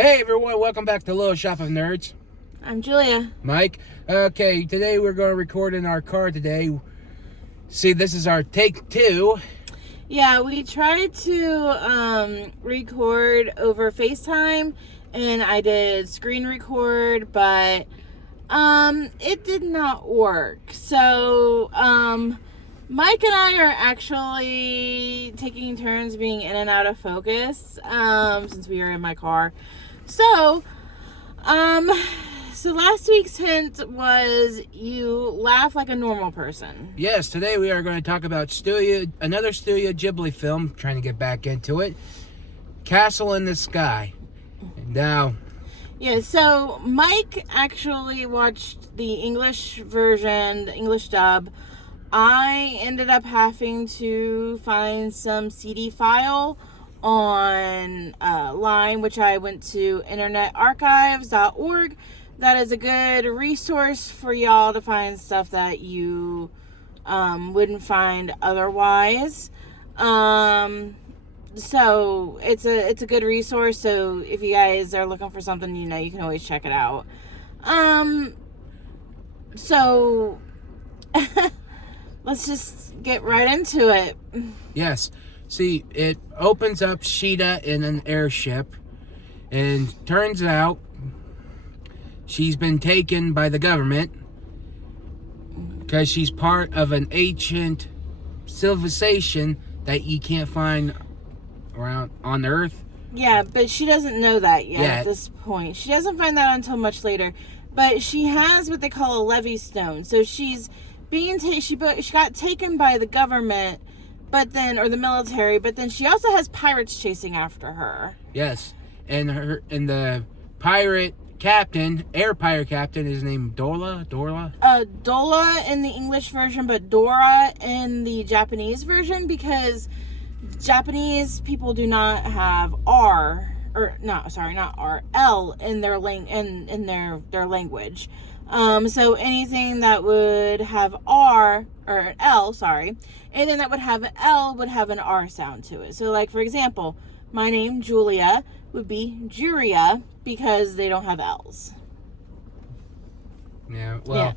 Hey everyone, welcome back to Little Shop of Nerds. I'm Julia. Mike. Okay, today we're going to record in our car today. See, this is our take 2. Yeah, we tried to record over FaceTime, and I did screen record, but it did not work. So Mike and I are actually taking turns being in and out of focus since we are in my car. So last week's hint was you laugh like a normal person. Yes, today we are going to talk about another Studio Ghibli film, trying to get back into it, Castle in the Sky. Now, yeah, so Mike actually watched the English version, the English dub. I ended up having to find some CD file on line, which I went to internetarchives.org. That is a good resource for y'all to find stuff that you wouldn't find otherwise. So it's a good resource. So if you guys are looking for something, you can always check it out. So let's just get right into it. yes. See, it opens up Sheeta in an airship, and turns out she's been taken by the government because she's part of an ancient civilization that you can't find around on Earth. Yeah, but she doesn't know that yet at this point. She doesn't find that until much later. But she has what they call a levy stone. So she's being she got taken by the government, but then, or the military, but then she also has pirates chasing after her. Yes, and the pirate captain, air pirate captain, is named Dola. Dola in the English version, but Dora in the Japanese version, because Japanese people do not have R, or not R, L in their in their language. So anything that would have R or L, anything that would have an L would have an R sound to it. So, like, for example, my name Julia would be Juria because they don't have L's. Yeah. Well,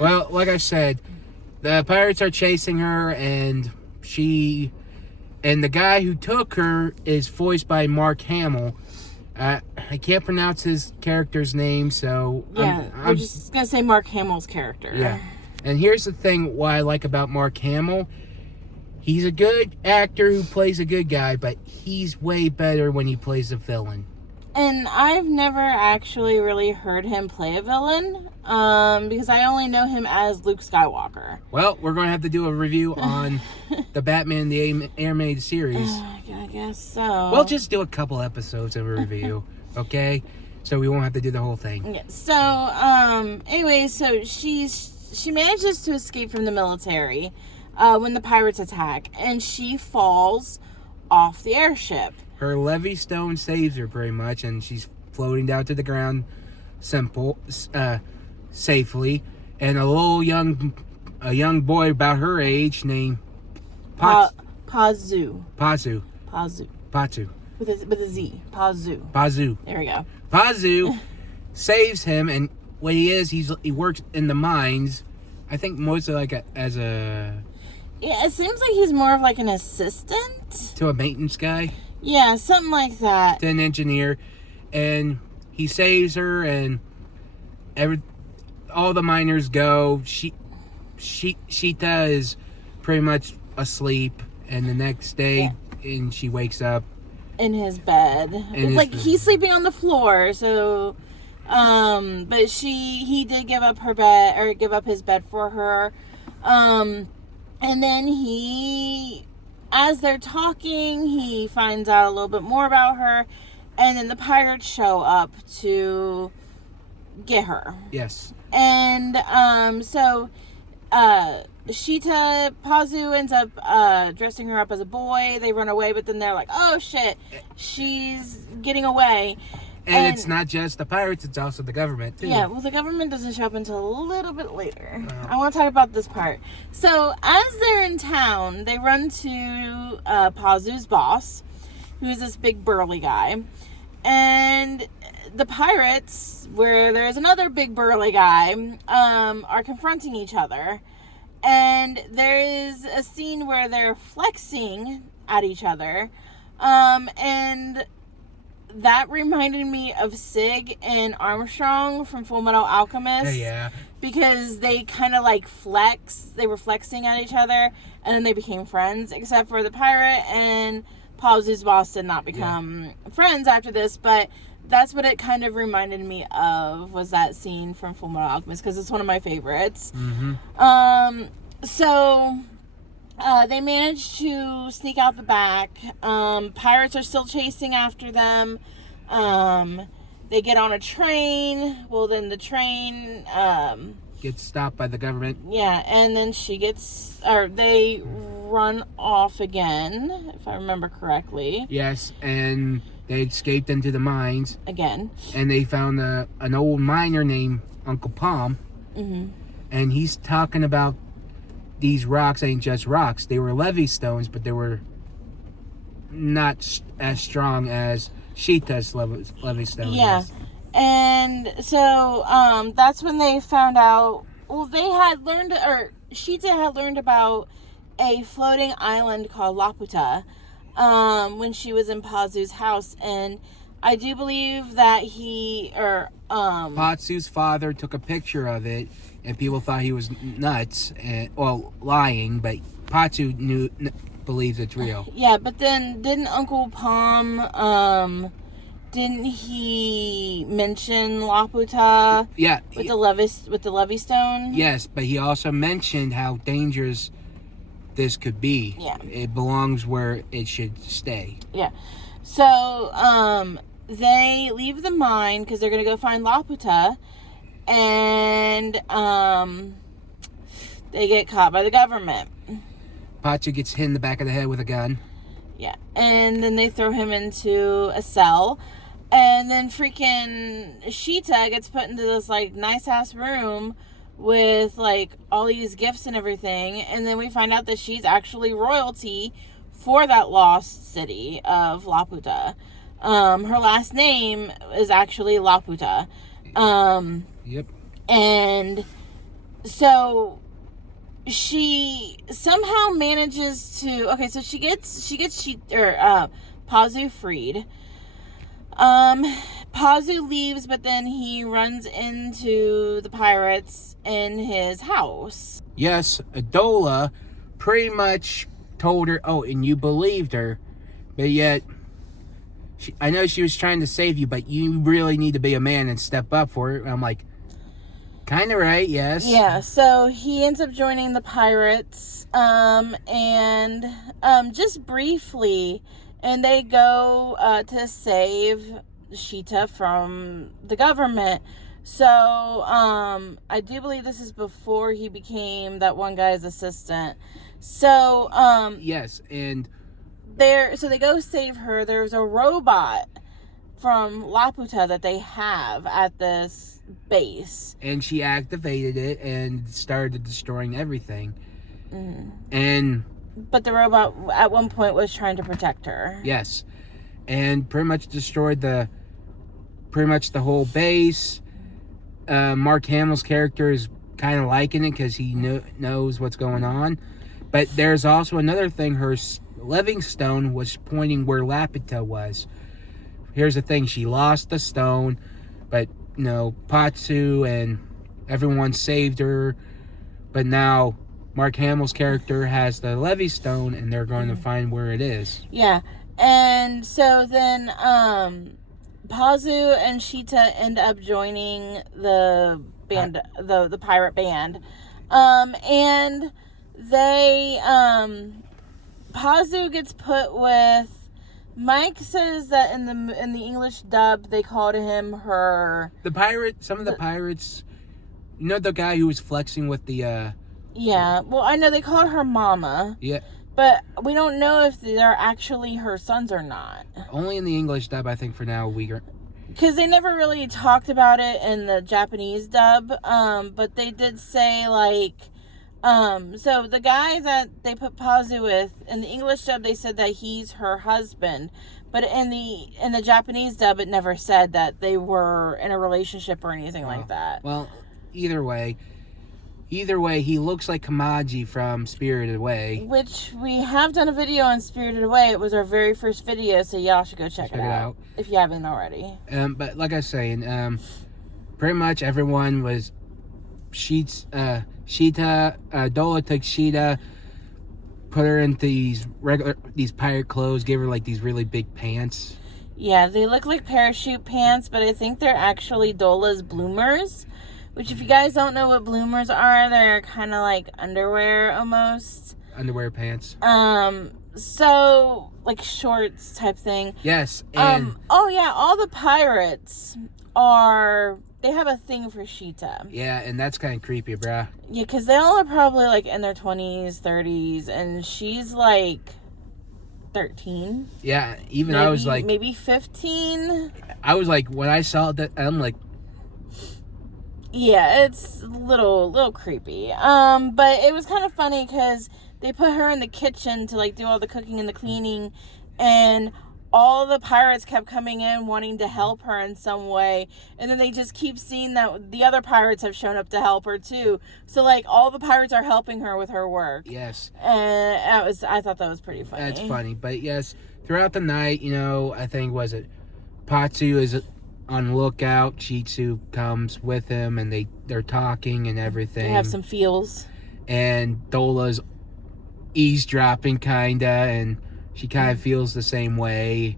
well, like I said, the pirates are chasing her, and the guy who took her is voiced by Mark Hamill. I can't pronounce his character's name, so yeah, I'm just gonna say Mark Hamill's character. Yeah, and here's the thing: what I like about Mark Hamill, he's a good actor who plays a good guy, but he's way better when he plays a villain. And I've never actually really heard him play a villain, because I only know him as Luke Skywalker. Well, we're going to have to do a review on the Batman the Animated Series. I guess so. We'll just do a couple episodes of a review, okay? So we won't have to do the whole thing. Yeah, so, anyway, so she manages to escape from the military when the pirates attack, and she falls off the airship. Her levy stone saves her pretty much, and she's floating down to the ground safely. And a young boy about her age named Pazu. With a Z. Pazu. There we go. Pazu saves him, and what he is, he works in the mines. I think mostly as a... Yeah, it seems like he's more of like an assistant to a maintenance guy. Yeah, something like that. To an engineer, and he saves her, and all the miners go. Sheeta is pretty much asleep, and the next day, and she wakes up in his bed. He's sleeping on the floor, so but he did give up her bed, or give up his bed for her. And then as they're talking, he finds out a little bit more about her, and then the pirates show up to get her. Yes. And so Sheeta, Pazu ends up dressing her up as a boy. They run away, but then they're like, oh shit, she's getting away. And it's not just the pirates, it's also the government, too. Yeah, well, the government doesn't show up until a little bit later. I want to talk about this part. So, as they're in town, they run to Pazu's boss, who's this big burly guy. And the pirates, where there's another big burly guy, are confronting each other. And there is a scene where they're flexing at each other. And that reminded me of Sig and Armstrong from Full Metal Alchemist. Yeah. Because they kind of like they were flexing at each other, and then they became friends, except for the pirate and Pazu's boss did not become friends after this, but that's what it kind of reminded me of, was that scene from Full Metal Alchemist, because it's one of my favorites. Mm-hmm. So they managed to sneak out the back. Pirates are still chasing after them. They get on a train. Well, then the train Gets stopped by the government. Yeah, and then they run off again, if I remember correctly. Yes, and they escaped into the mines. Again. And they found an old miner named Uncle Palm. Mm-hmm. And he's talking about these rocks ain't just rocks. They were levee stones, but they were not as strong as Sheeta's levee stone Yeah. is. And so that's when they found out, well, Sheeta had learned about a floating island called Laputa when she was in Pazu's house. And I do believe that Patsu's father took a picture of it, and people thought he was nuts, lying, but Patsu believes it's real. Yeah, but then didn't Uncle Palm, didn't he mention Laputa? Yeah. With the levee stone? Yes, but he also mentioned how dangerous this could be. Yeah. It belongs where it should stay. Yeah. So, they leave the mine because they're going to go find Laputa, and they get caught by the government. Patsu gets hit in the back of the head with a gun. Yeah. And then they throw him into a cell. And then freaking Sheeta gets put into this, like, nice-ass room with, like, all these gifts and everything. And then we find out that she's actually royalty for that lost city of Laputa. Her last name is actually Laputa. Yep. And so she somehow manages to... Okay, so she gets Pazu freed. Pazu leaves, but then he runs into the pirates in his house. Yes, Adola pretty much told her, and you believed her, but yet, I know she was trying to save you, but you really need to be a man and step up for it. I'm like, kind of right, yes. Yeah, so he ends up joining the pirates, and just briefly... And they go to save Sheeta from the government. So, I do believe this is before he became that one guy's assistant. So, yes, and... So they go save her. There's a robot from Laputa that they have at this base. And she activated it and started destroying everything. Mm-hmm. But the robot at one point was trying to protect her. Yes. And pretty much destroyed the whole base. Mark Hamill's character is kind of liking it because he knows what's going on. But there's also another thing. Her living stone was pointing where Laputa was. Here's the thing. She lost the stone. But, Patsu and everyone saved her. But now... Mark Hamill's character has the levee stone, and they're going to find where it is. Yeah, and so then Pazu and Sheeta end up joining the band, the pirate band, and they Pazu gets put with. Mike says that in the English dub they called him her. Some of the pirates, the guy who was flexing with the. Yeah, well, I know they call her Mama. Yeah. But we don't know if they're actually her sons or not. Only in the English dub, I think, for now, because they never really talked about it in the Japanese dub. But they did say, like, So the guy that they put Pazu with, in the English dub, they said that he's her husband. But in the Japanese dub, it never said that they were in a relationship or anything like that. Well, either way, he looks like Kamaji from Spirited Away. Which we have done a video on Spirited Away. It was our very first video, so y'all should go check it out if you haven't already. But like I was saying, pretty much everyone was Dola took Sheeta, put her into these pirate clothes, gave her like these really big pants. Yeah, they look like parachute pants, but I think they're actually Dola's bloomers. Which, if you guys don't know what bloomers are, they're kind of like underwear almost. Underwear pants. So like shorts type thing. Yes. And oh yeah, all the pirates they have a thing for Sheeta. Yeah, and that's kind of creepy, bruh. Yeah, because they all are probably like in their 20s, 30s, and she's like 13. Yeah, even maybe, I was like... Maybe 15. I was like, when I saw that, I'm like... Yeah, it's a little creepy. But it was kind of funny because they put her in the kitchen to like do all the cooking and the cleaning, and all the pirates kept coming in wanting to help her in some way, and then they just keep seeing that the other pirates have shown up to help her too. So like all the pirates are helping her with her work. Yes. And I thought that was pretty funny. That's funny, but yes, throughout the night, I think Patsu is on lookout. Shitsu comes with him, and they're talking and everything. They have some feels. And Dola's eavesdropping kinda, and she kind of feels the same way,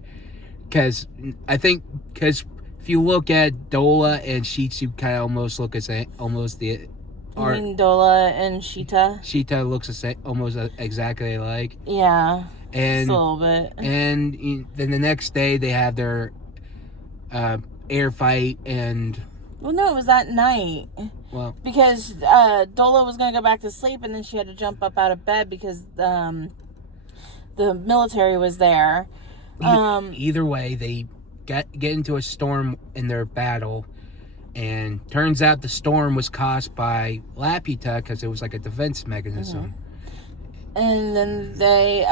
because if you look at Dola and Shitsu, kind of almost look the same. You mean Dola and Sheeta? Sheeta looks the same, almost exactly alike. Yeah, and just a little bit. And then the next day they have their air fight, and well, no, it was that night. Well, because Dola was gonna go back to sleep, and then she had to jump up out of bed because the military was there. Either way, they get into a storm in their battle, and turns out the storm was caused by Laputa because it was like a defense mechanism. Mm-hmm. And then they,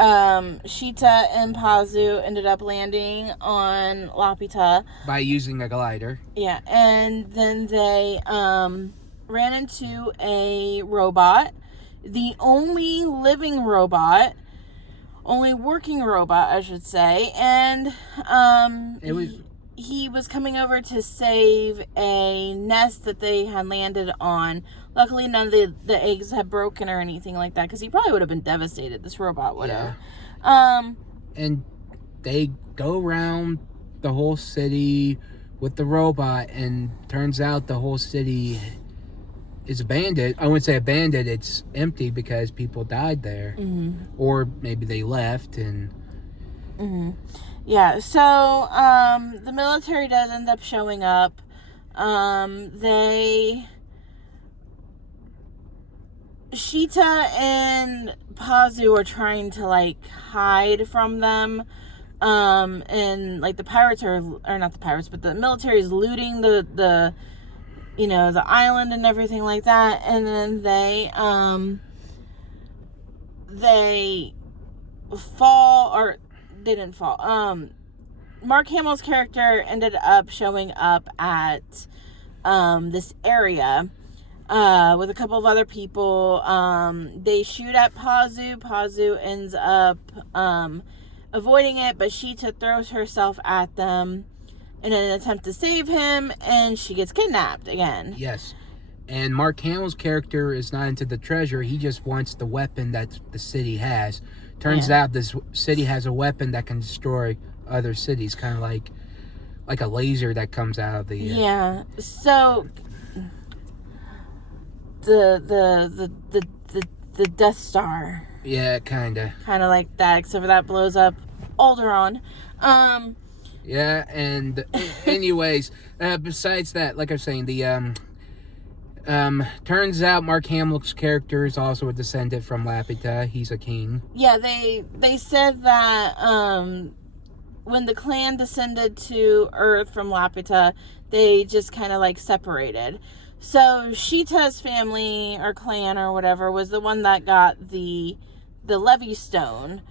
Sheeta and Pazu ended up landing on Laputa by using a glider. Yeah, and then they ran into a robot, the only living robot. Only working robot, I should say, and he was coming over to save a nest that they had landed on. Luckily, none of the eggs had broken or anything like that, because he probably would have been devastated. This robot would have. And they go around the whole city with the robot, and turns out the whole city is abandoned. I wouldn't say abandoned, it's empty because people died there. Mm-hmm. Or maybe they left and... Mm-hmm. Yeah, so the military does end up showing up. Sheeta and Pazu are trying to like hide from them. And like the pirates or not the pirates, but the military is looting the island and everything like that, and then they fall, or they didn't fall. Mark Hamill's character ended up showing up at this area with a couple of other people. They shoot at Pazu. Pazu ends up avoiding it, but Sheeta throws herself at them in an attempt to save him, and she gets kidnapped again. Yes. And Mark Hamill's character is not into the treasure. He just wants the weapon that the city has. Turns out this city has a weapon that can destroy other cities, kind of like a laser that comes out of the... Yeah. So the Death Star. Yeah, kind of like that, except for that blows up Alderaan. Yeah, and anyways, besides that, like I was saying, the turns out Mark Hamill's character is also a descendant from Laputa. He's a king. Yeah, they said that when the clan descended to Earth from Laputa, they just kind of like separated. So Sheeta's family or clan or whatever was the one that got the Levy Stone.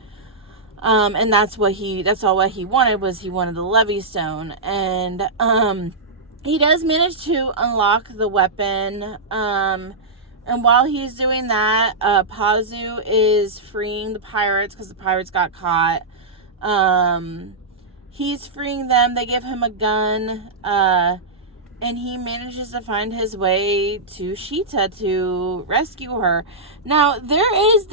And that's all what he wanted, was he wanted the Levy Stone. And he does manage to unlock the weapon. And while he's doing that, Pazu is freeing the pirates because the pirates got caught. He's freeing them. They give him a gun. And he manages to find his way to Sheeta to rescue her. Now, there is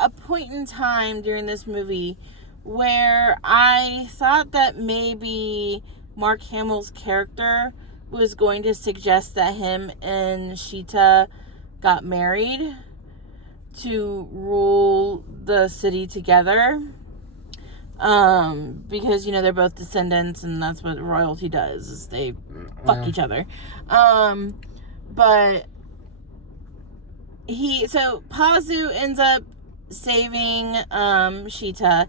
a point in time during this movie where I thought that maybe Mark Hamill's character was going to suggest that him and Sheeta got married to rule the city together. Because, they're both descendants, and that's what royalty does, is they fuck each other. But so Pazu ends up saving, Sheeta,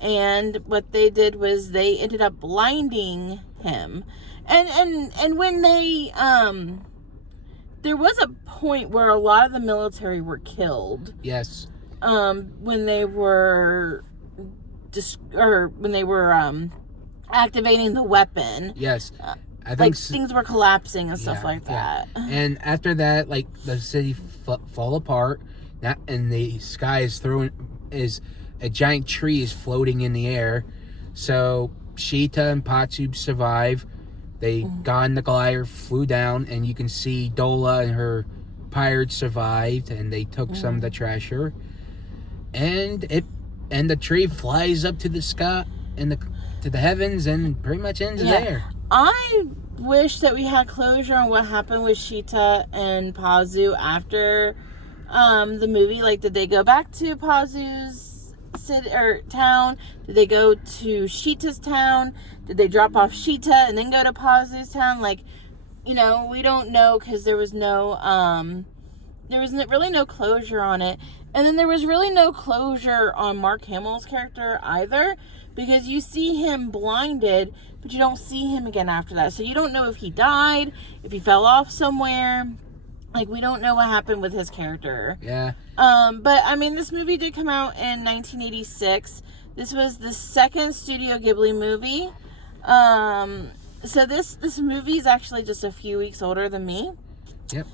and what they did was they ended up blinding him. And when they, there was a point where a lot of the military were killed. Yes. When they were activating the weapon. Yes. I think things were collapsing and stuff like that. And after that, the city fall apart, and the sky is a giant tree is floating in the air. So Sheeta and Pazu survive. They got in the glider, flew down, and you can see Dola and her pirates survived, and they took some of the treasure. And the tree flies up to the sky and to the heavens, and pretty much ends there. I wish that we had closure on what happened with Sheeta and Pazu after the movie. Did they go back to Pazu's city or town? Did they go to Sheeta's town? Did they drop off Sheeta and then go to Pazu's town? We don't know, because there was really no closure on it. And then there was really no closure on Mark Hamill's character either, because you see him blinded, but you don't see him again after that. So you don't know if he died, if he fell off somewhere. We don't know what happened with his character. Yeah. But, this movie did come out in 1986. This was the second Studio Ghibli movie. So this movie is actually just a few weeks older than me. Yep.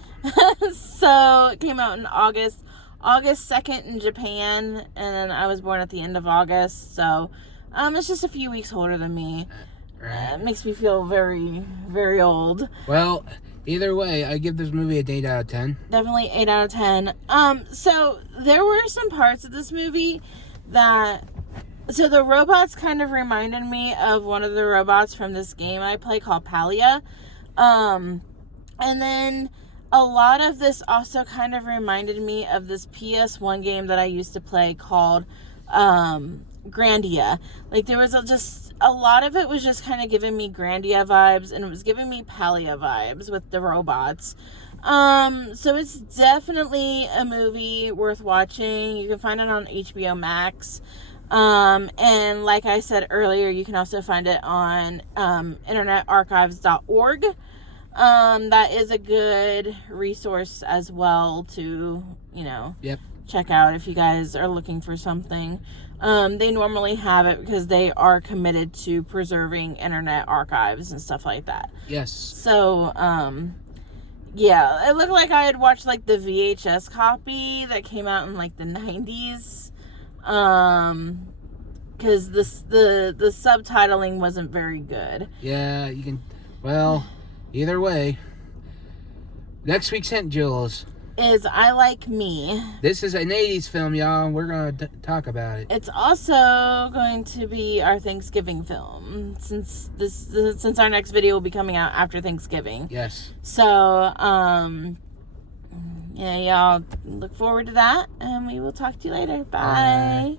So it came out in August 2nd in Japan, and then I was born at the end of August, so it's just a few weeks older than me. Right. It makes me feel very, very old. Well, either way, I give this movie an 8 out of 10. Definitely 8 out of 10. So there were some parts of this movie so the robots kind of reminded me of one of the robots from this game I play called Palia. And then a lot of this also kind of reminded me of this PS1 game that I used to play called Grandia. There was a lot of it was just kind of giving me Grandia vibes, and it was giving me Palia vibes with the robots. So it's definitely a movie worth watching. You can find it on HBO Max. And like I said earlier, you can also find it on internetarchives.org. That is a good resource as well to, check out if you guys are looking for something. They normally have it because they are committed to preserving internet archives and stuff like that. Yes. So, it looked like I had watched the VHS copy that came out in the 90s. Because the subtitling wasn't very good. Yeah, you can. Well, either way, next week's hint, Jules, is I Like Me. This is an 80s film, y'all. We're going to talk about it. It's also going to be our Thanksgiving film, since our next video will be coming out after Thanksgiving. Yes. So, y'all look forward to that, and we will talk to you later. Bye.